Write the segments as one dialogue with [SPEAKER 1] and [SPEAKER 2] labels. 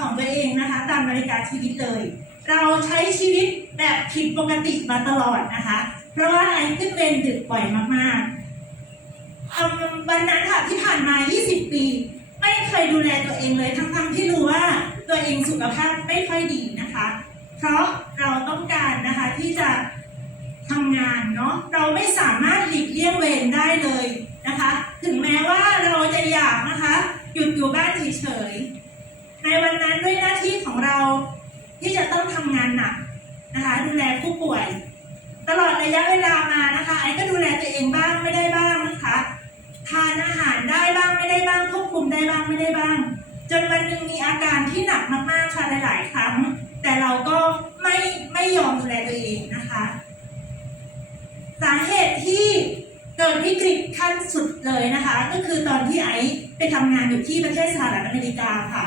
[SPEAKER 1] ของตัวเองนะคะ ตามนาฬิกาชีวิตเลย เราใช้ชีวิตแบบผิดปกติมาตลอดนะคะ เพราะว่าไอ้ขึ้นเวรดึกบ่อยมากๆวันนั้นค่ะที่ผ่านมา 20 ปี ไม่เคยดูแลตัวเองเลย ทั้งๆที่รู้ว่าตัวเองสุขภาพไม่ค่อยดีนะคะ เพราะเราต้องการนะคะที่จะทำงานเนาะเราไม่สามารถหลีกเลี่ยงเวรได้เลยางไม่ได้บ้าง จนวันหนึ่งมีอาการที่หนักมากๆค่ะหลายๆครั้ง แต่เราก็ไม่ไม่ยอมดูแลตัวเองนะคะ สาเหตุที่เกิดวิกฤตขั้นสุดเลยนะคะ ก็คือตอนที่ไอซ์ไปทำงานอยู่ที่ประเทศสหรัฐอเมริกาค่ะ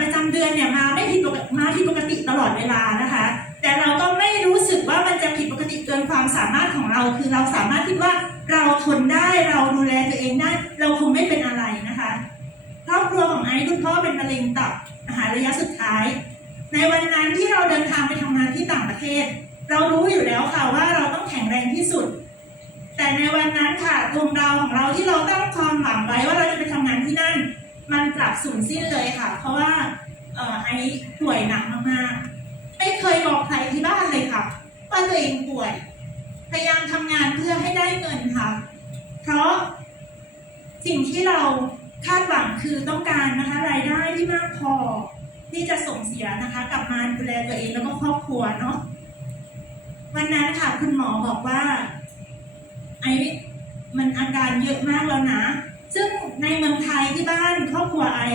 [SPEAKER 1] ประจำเดือนเนี่ยมาไม่ผิดปกติมาผิดปกติตลอดเวลานะคะ แต่เราก็ไม่รู้สึกว่ามันจะผิดปกติเกินความสามารถของเรา คือเราสามารถคิดว่าเราทนได้เราดูแลตัวเองได้ เราคงไม่เป็นอะไรนะ รอบครัวของไอซ์คุณพ่อเป็นมะเร็งตับนะคะรระยะสุดท้าย ในวันนั้นที่เราเดินทางไปทำงานที่ต่างประเทศ เรารู้อยู่แล้วค่ะว่าเราต้องแข็งแรงที่สุด แต่ในวันนั้นค่ะดวงดาวของเราที่เราตั้งความหวังไว้ว่าเราจะไปทำงานที่นั่น มันกลับสูญสิ้นเลยค่ะ เพราะว่าเอ่อไอ้ป่วยหนักมากๆไม่เคยบอกใครที่บ้านเลยค่ะว่าตัวเองป่วย พยายามทำงานเพื่อให้ได้เงินค่ะ เพราะสิ่งที่เรา คาดหวังคือต้องการนะคะรายได้ที่มากพอที่จะส่งเสียนะคะกลับมาดูแลตัวเองแล้วก็ครอบครัวเนาะวันนั้นค่ะคุณหมอบอกว่าไอ้มันอาการเยอะมากแล้วนะ ซึ่งในเมืองไทยที่บ้านครอบครัวไอ้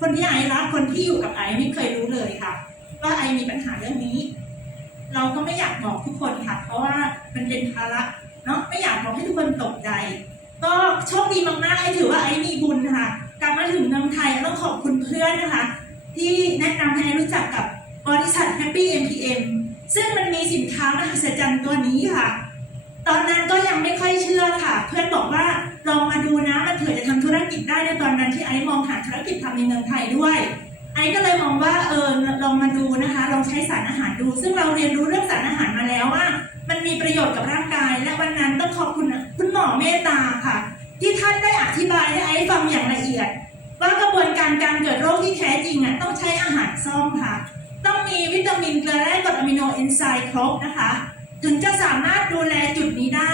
[SPEAKER 1] คนที่ไอ้รักคนที่อยู่กับไอ้ไม่เคยรู้เลยค่ะ ว่าไอ้มีปัญหาเรื่องนี้ เราก็ไม่อยากบอกทุกคนค่ะ เพราะว่ามันเป็นภาระเนาะไม่อยากบอกให้ทุกคนตกใจ ก็โชคดีมากๆไอ้ถือว่าไอ้มีบุญนะคะกลับมาถึงเมืองไทยต้องขอบคุณเพื่อนนะคะ ที่แนะนำให้รู้จักกับบริษัท Happy MPM ซึ่งมันมีสินค้ามหัศจรรย์ตัวนี้ค่ะ ตอนนั้นก็ยังไม่ค่อยเชื่อค่ะ เพื่อนบอกว่าลองมาดูนะมันเผื่อจะทำธุรกิจได้ในตอนนั้นที่ไอซ์มองหาธุรกิจทำในเมืองไทยด้วย ไอซ์ก็เลยมองว่าเออลองมาดูนะคะลองใช้สารอาหารดู ซึ่งเราเรียนรู้เรื่องสารอาหารมาแล้วว่า มันมีประโยชน์กับร่างกาย และวันนั้นต้องขอบคุณ หมอเมตตาค่ะ ที่ท่านได้อธิบายให้ไอซ์ฟังอย่างละเอียด ว่ากระบวนการการเกิดโรคที่แท้จริงอะต้องใช้อาหารซ่อมค่ะ ต้องมีวิตามินเกลือแร่กรดอะมิโนเอนไซม์ครบนะคะ ถึงจะสามารถดูแลจุดนี้ได้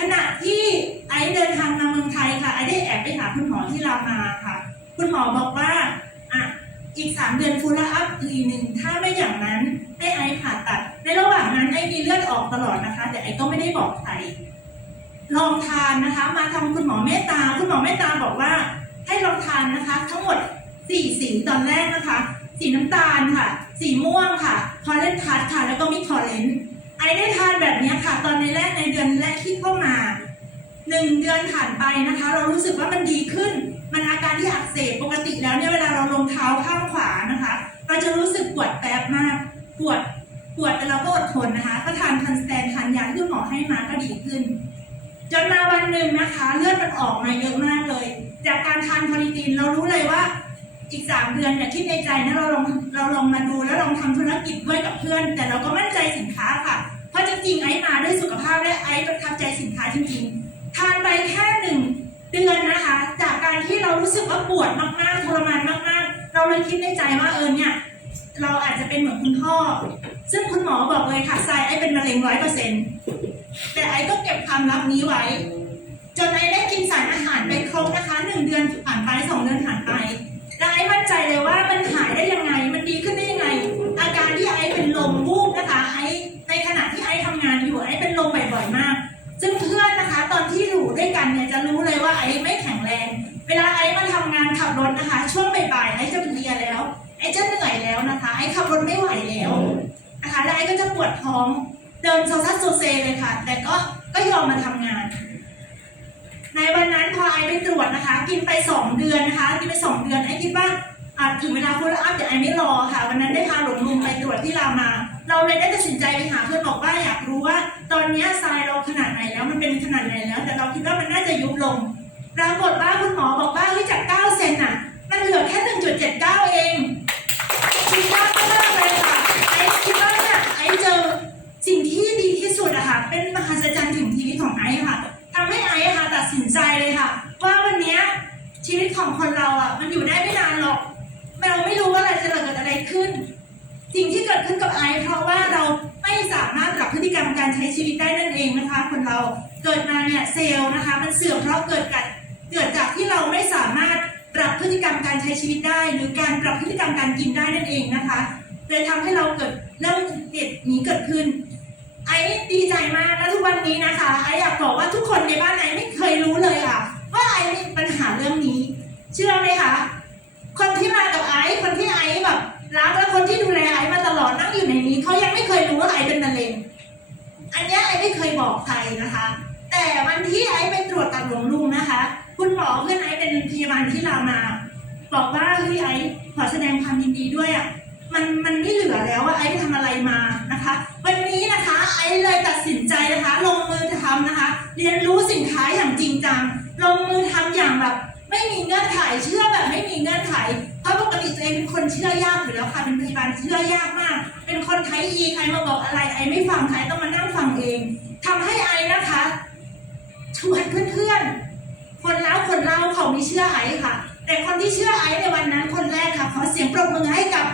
[SPEAKER 1] ขณะที่ไอซ์เดินทางมาเมืองไทยค่ะไอซ์ได้แอบไปหาคุณหมอที่รามาค่ะ คุณหมอบอกว่าอะอีกสามเดือนฟูลอัพทีหนึ่งถ้าไม่อย่างนั้นให้ไอซ์ผ่าตัด ในระหว่างนั้นไอซ์มีเลือดออกตลอดนะคะ แต่ไอซ์ก็ไม่ได้บอกใคร ลองทานนะคะ มาทำคุณหมอเมตตา คุณหมอเมตตาบอกว่า ให้ลองทานนะคะ ทั้งหมดสี่สีตอนแรกนะคะ สีน้ำตาลค่ะ สีม่วงค่ะพอเลนทัสค่ะ แล้วก็มิคอเลนไอได้ทานแบบนี้ค่ะ ตอนในแรกในเดือนแรกที่เข้ามาหนึ่งเดือนผ่านไปนะคะ เรารู้สึกว่ามันดีขึ้น มันอาการที่อักเสบปกติแล้วเนี่ยเวลาเราลงเท้าข้างขวานะคะ เราจะรู้สึกปวดแป๊บมากปวดปวดแต่เราก็อดทนนะคะก็ทานทันสแตนทานยาที่คุณหมอให้มาก็ดีขึ้น จนมาวันหนึ่งนะคะ เลือดมันออกมาเยอะมากเลย จากการทานคอลิตินเรารู้เลยว่าอีกสามเดือนเนี่ยคิดในใจนะเราลองเราลองมาดูแล้วลองทำธุรกิจด้วยกับเพื่อน แต่เราก็มั่นใจสินค้าค่ะ เพราะจริงๆไอ้มาด้วยสุขภาพและไอ้ประทับใจสินค้าจริงๆ ทานไปแค่หนึ่งเดือนนะคะ จากการที่เรารู้สึกว่าปวดมากๆทรมานมากๆ เราเลยคิดในใจว่าเออเนี่ยเราอาจจะเป็นเหมือนคุณพ่อ ซึ่งคุณหมอบอกเลยค่ะทรายไอ้เป็นมะเร็งร้อยเปอร์เซ็นต์ แต่ไอ้ก็เก็บความลับนี้ไว้ จนไอ้ได้กินสารอาหารไปครบนะคะหนึ่งเดือนผ่านไปสองเดือนผ่านไป และไอ้มั่นใจเลยว่ามันหายได้ยังไง มันดีขึ้นได้ยังไง อาการที่ไอ้เป็นลมวูบนะคะไอ้ในขณะที่ไอ้ทำงานอยู่ไอ้เป็นลมบ่อยๆมาก ซึ่งเพื่อนนะคะตอนที่อยู่ด้วยกันเนี่ยจะรู้เลยว่าไอ้ไม่แข็งแรง เวลาไอ้มาทำงานขับรถนะคะ ช่วงบ่ายๆไอ้จะเพลียแล้ว ไอ้จะเหนื่อยแล้วนะคะ ไอ้ขับรถไม่ไหวแล้วนะคะแล้วไอ้ก็จะปวดท้อง เดินโซซัสโซเซเลยค่ะ แต่ก็ก็ยอมมาทำงาน ในวันนั้นพอไอไปตรวจนะคะ กินไปสองเดือนนะคะ กินไปสองเดือนไอคิดว่าอาจถึงเวลาพูดแล้วอ้าวเดี๋ยวไอไม่รอค่ะ วันนั้นได้พาหลงลุงไปตรวจที่รามา เราเลยได้ตัดสินใจไปหาเพื่อนบอกว่าอยากรู้ว่า ตอนนี้ทรายเราขนาดไหนแล้วมันเป็นขนาดไหนแล้ว แต่เราคิดว่ามันน่าจะยุบลงปรากฏว่าคุณหมอบอกว่าเฮ้ยจาก9เซนน่ะมันเหลือแค่ 1.79 เอง ขึ้น สิ่งที่เกิดขึ้นกับไอซ์เพราะว่าเราไม่สามารถปรับพฤติกรรมการใช้ชีวิตได้นั่นเองนะคะ คนเราเกิดมาเนี่ยเซลล์นะคะ มันเสื่อมเพราะเกิดกัดเกิดจากที่เราไม่สามารถปรับพฤติกรรมการใช้ชีวิตได้ หรือการปรับพฤติกรรมการกินได้นั่นเองนะคะเลยทำให้เราเกิดเริ่มเด็ดนี้เกิดขึ้น ไอ้ดีใจมากและทุกวันนี้นะคะไอ้อยากบอกว่าทุกคนในบ้านไอ้ไม่เคยรู้เลยค่ะ ว่าไอ้มีปัญหาเรื่องนี้ เชื่อไหมคะ อยู่ในนี้เขายังไม่เคยรู้ว่าไอเป็นมะเร็ง อันนี้ไอซ์ไม่เคยบอกใครนะคะ แต่วันที่ไอซ์ไปตรวจกับหลวงลุงนะคะ คุณหมอเพื่อนไอซ์เป็นพยาบาลที่รามา บอกว่าเฮ้ยไอซ์ขอแสดงความยินดีด้วยอะมันมันไม่เหลือแล้วว่าไอซ์ไปทำอะไรมานะคะ วันนี้นะคะไอซ์เลยตัดสินใจนะคะ ลงมือทำนะคะ เรียนรู้สินค้าอย่างจริงจังลงมือทำอย่างแบบ ไม่มีเงื่อนไขเชื่อแบบไม่มีเงื่อนไข เพราะปกติตัวเองเป็นคนเชื่อยากอยู่แล้วค่ะเป็นพยาบาลเชื่อยากมาก เป็นคนไทยอีใครมาบอกอะไรไอไม่ฟังใครต้องมานั่งฟังเองทำให้ไอนะคะชวนเพื่อนๆคนแล้วคนเล่าเขาไม่เชื่อไอค่ะ แต่คนที่เชื่อไอในวันนั้นคนแรกค่ะขอเสียงปรบมือให้กับ